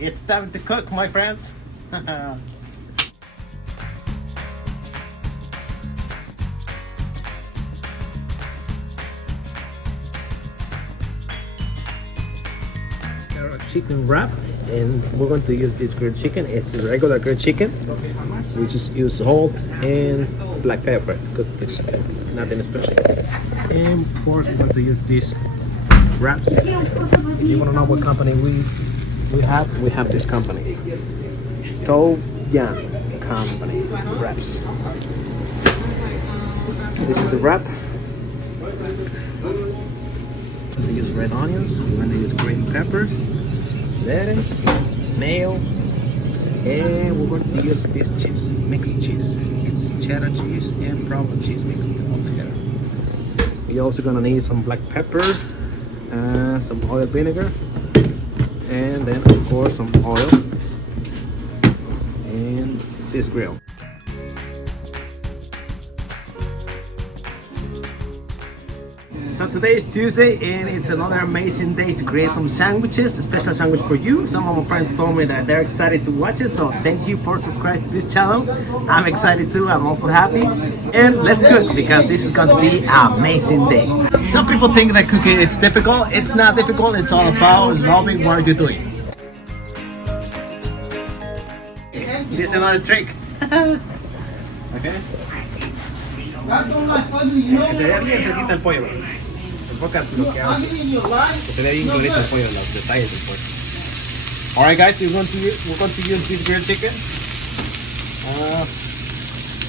It's time to cook, my friends. Our chicken wrap, and we're going to use this grilled chicken. It's a regular grilled chicken. We just use salt and black pepper to cook this chicken, nothing special. And of course, we're going to use these wraps. If you want to know what company we have this company, To Yan Company wraps. This is the wrap. We're going to use red onions. We're going to use green peppers, lettuce, mayo, and we're going to use this cheese, mixed cheese. It's cheddar cheese and provolone cheese mixed all together. We're also going to need some black pepper, some oil vinegar, and then of course some oil and this grill. So today is Tuesday and it's another amazing day to create some sandwiches, a special sandwich for you. Some of my friends told me that they're excited to watch it, so thank you for subscribing to this channel. I'm excited too, I'm also happy. And let's cook because this is going to be an amazing day. Some people think that cooking is difficult. It's not difficult, it's all about loving what you're doing. Here's another trick. Okay. Que se vea bien cerquita el pollo, bro. Enfócate lo que hago. Que se vea bien clarito el pollo, los detalles del pollo. Alright guys, we're going to use this grilled chicken.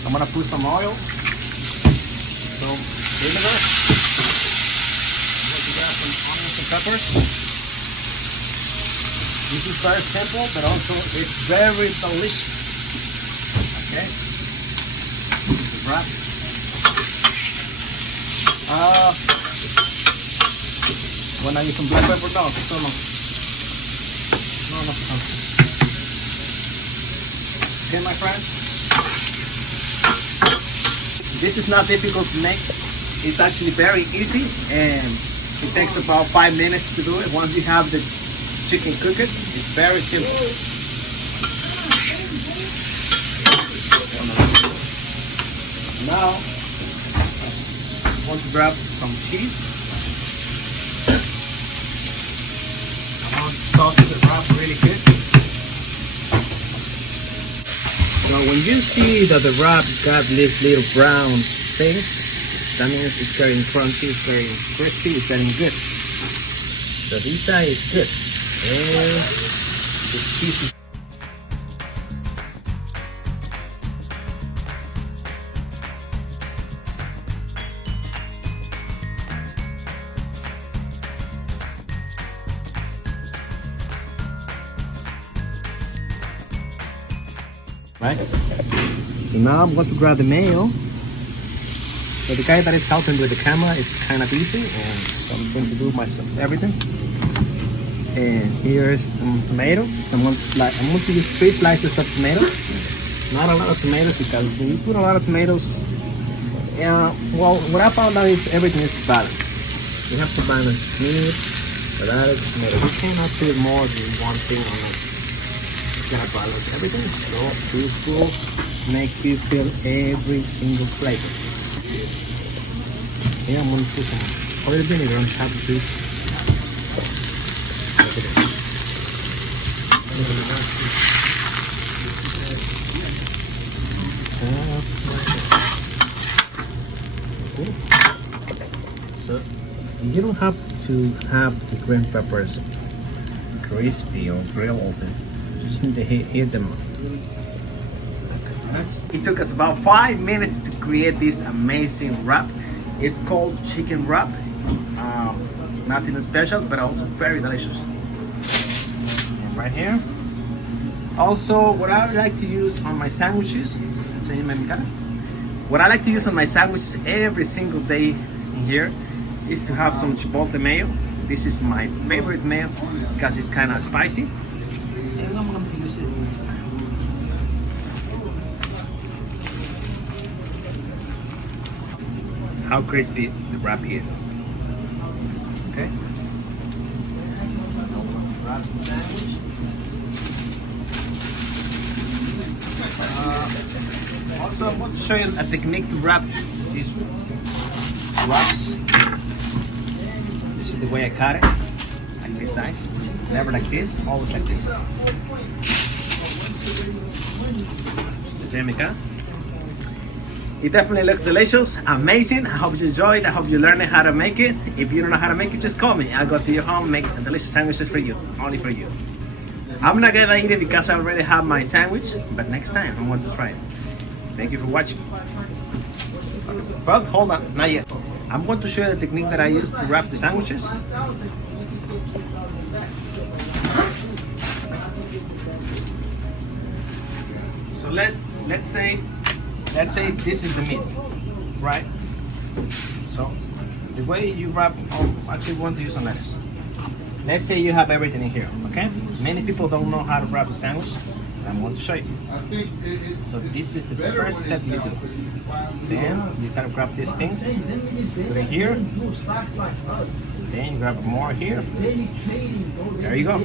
I'm gonna put some oil, some vinegar. I'm going to grab some onions and peppers. This is very simple, but also it's very delicious. Okay. This is the wrap. When I use some black pepper, no. Okay, my friends. This is not difficult to make. It's actually very easy, and it takes about 5 minutes to do it. Once you have the chicken cooked, it's very simple. Now, I want to grab some cheese. I want to saute the wrap really good. So when you see that the wrap got these little brown things, that means it's getting crunchy, it's getting crispy, it's getting good. So this side is good. And the cheese is right. So now I'm going to grab the mayo. So the guy that is helping with the camera is kind of busy, and so I'm going to do myself everything. And here's some tomatoes. I'm going to use 3 slices of tomatoes. Not a lot of tomatoes because when you put a lot of tomatoes, well, what I found out is everything is balanced. You have to balance meat, potatoes, tomatoes. You cannot put more than one thing on it. Gonna balance everything, so this will make you feel every single flavor. Here I'm gonna put some oil vinegar on top of this. Look at this. See? So you don't have to have the green peppers crispy or grilled. Just need to hit them. It took us about 5 minutes to create this amazing wrap. It's called chicken wrap. Nothing special, but also very delicious. And right here. Also, what I like to use on my sandwiches, what I like to use on my sandwiches every single day here is to have some chipotle mayo. This is my favorite mayo because it's kind of spicy. And I'm going to use it in this time. How crispy the wrap is. Okay. Wrap the sandwich. Also, I want to show you a technique to wrap these wraps. This is the way I cut it, like this size. Never like this, always like this. The same I cut. It definitely looks delicious, amazing. I hope you enjoyed. I hope you learned how to make it. If you don't know how to make it, just call me. I'll go to your home and make delicious sandwiches for you, only for you. I'm not gonna eat it because I already have my sandwich, but next time I'm going to try it. Thank you for watching. But hold on, not yet. I'm going to show you the technique that I use to wrap the sandwiches. So let's say this is the meat, right? So the way you wrap, actually want to use some lettuce. Let's say you have everything in here, okay? Many people don't know how to wrap a sandwich. I'm going to show you. So this is the first step you do. Then you gotta grab these things, put it here. Then you grab more here. There you go.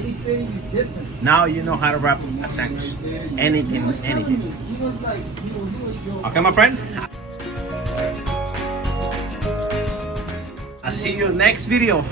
Now you know how to wrap a sandwich. Anything. Okay, my friend? I'll see you next video.